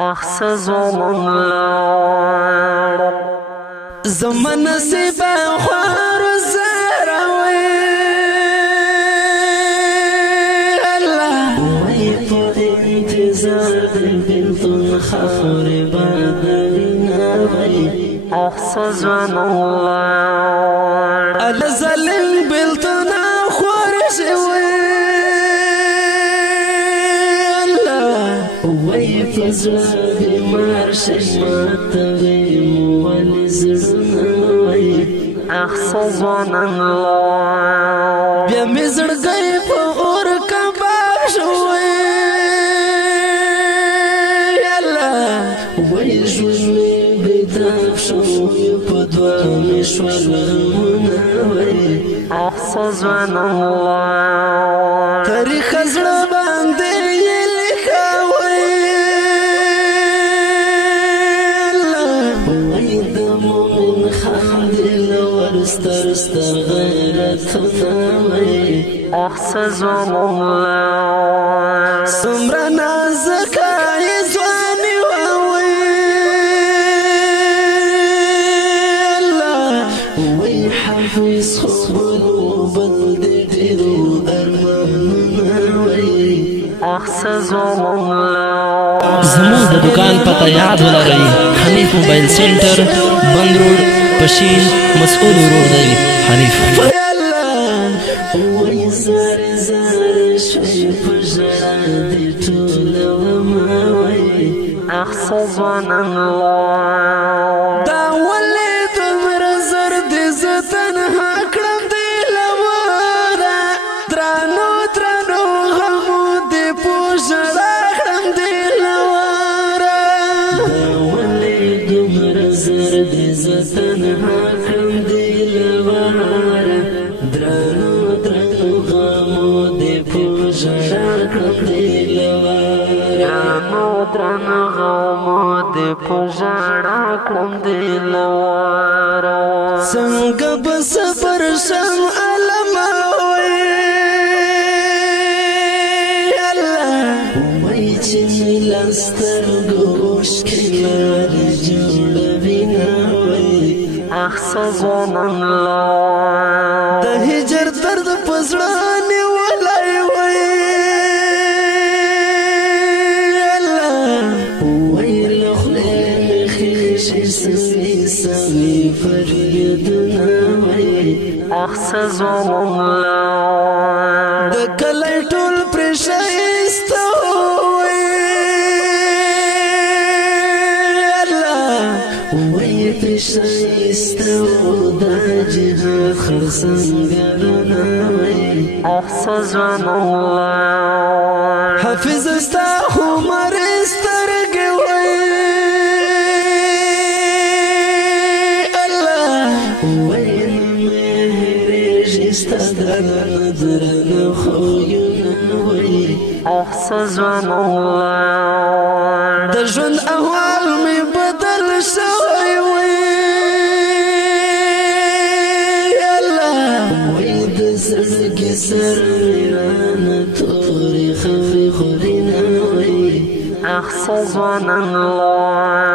اخص ونملار زمن نصیبا خوار زراوی الله وی په انتظار د بلتون خاورې بدرنا وی اخص ونملار الظالم بلتون خوار شوی وی فزړه بیمار شمات وی مول زړه وی اخص ونملار بیا می زړګی په اور کباب شوی الله وی ژوند بیداب شوی په دوا می شولمونه وی اخص ونملار تاریخ زړه باندې ستر غیرتنا وی اخص ونملار سمره نازکه ځواني وی الله وی حافظ خوبونو بل د ډېرو ارمانونه وی اخص ونملار زموږ د دکان پته یاد ولرئ حنیف موبایل سینټر بند روډ پشین مسؤول ورور دی حنیف وی زار زار شوی په ژړا دې ټولومه وی اخص ونملار دا ولې دومره زر دې زه تنها کړم دې لوره درانو درانو غمو دې په ژړا کړم دې لوره دا ولې دومره زر دې زه تنها کړم دې لوره درانو درانو غمو دې په ژړا کړم دې لوره درانو درانو غمو دې په ژړا کړم دې لوره څنګه به صبر شم علما وی الله وی چې مې له سترګو اوښکې لارې جوړوي نه وی اخص ونملار د هجر درد په زړه نیولی وی الله وی له خولې مې خېشې سوي سوي فریادونه وی اخص ونملار د کلی ټول پرې ښایسته وی الله وی پرې ښایسته دا جهاد خرسنګرونه وی اخص ونملار حافظ ستا عمر سترګې وی الله وی مې هېرېږي ستا درنه خویونه وی اخص ونملار د ژوند احوال مې بدل شوی وی زړګي سر رانه تورې خفې خورینه وی اخص ونملار